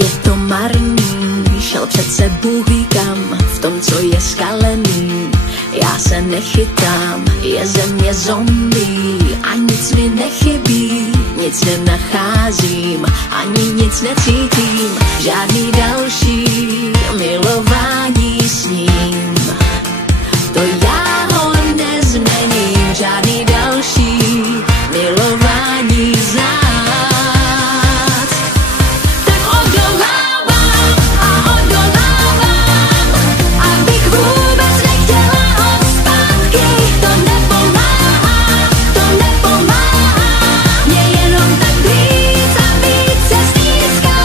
je to marný, šel přece Bůh ví kam, v tom, co je skalený. Já se nechytám, je země zombie a nic mi nechybí, nic nenacházím, ani nic necítím, žádný další milování s ním. To já ho nezměním, žádný další milování znát. Tak odolávám a odolávám, abych vůbec nechtěla ho zpátky. To nepomáhá, mě jenom tak víc a víc se stýská.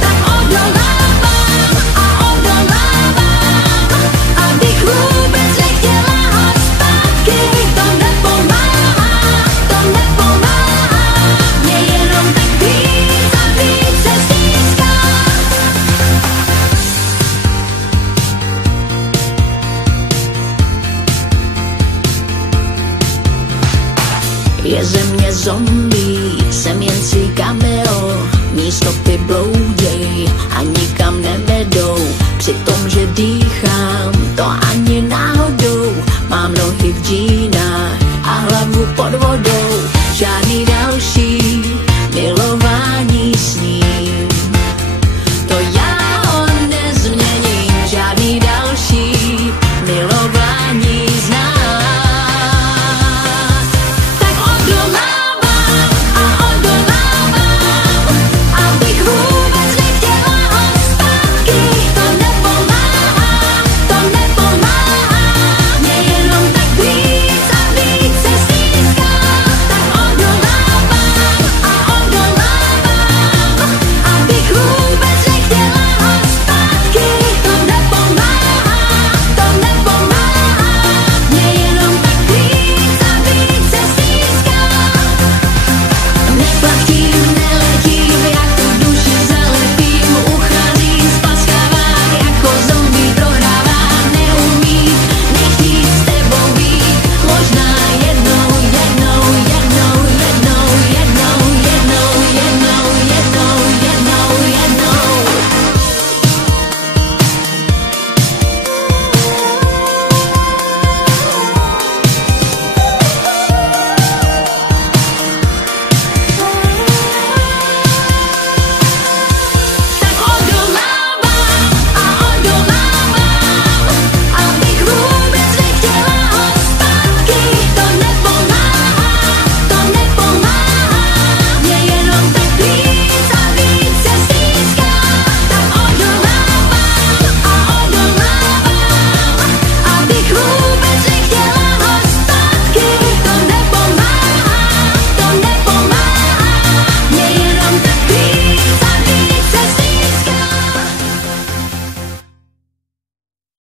Tak odolávám a odolávám, abych vůbec nechtěla ho zpátky. To nepomáhá, mě jenom tak víc a víc se stýská. Je země zombie, jsem jen si cameo, mí stopy blouděj a nikam nevedou. Při tom, že dýchám, to ani náhodou, mám nohy v díle.